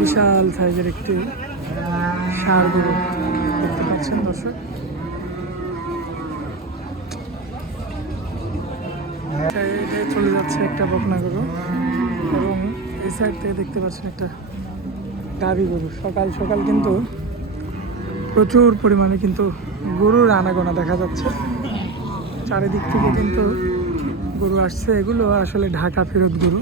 বিশাল সাইজের একটি ষাঁড় গরু দেখতে পাচ্ছেন দর্শক। চলে যাচ্ছে একটা বকনা গরু এবং এই সাইড থেকে দেখতে পাচ্ছেন একটা গাভী গরু। সকাল সকাল কিন্তু প্রচুর পরিমাণে কিন্তু গরুর আনাগোনা দেখা যাচ্ছে। চারিদিক থেকে কিন্তু গরু আসছে। এগুলো আসলে ঢাকা ফেরত গরু।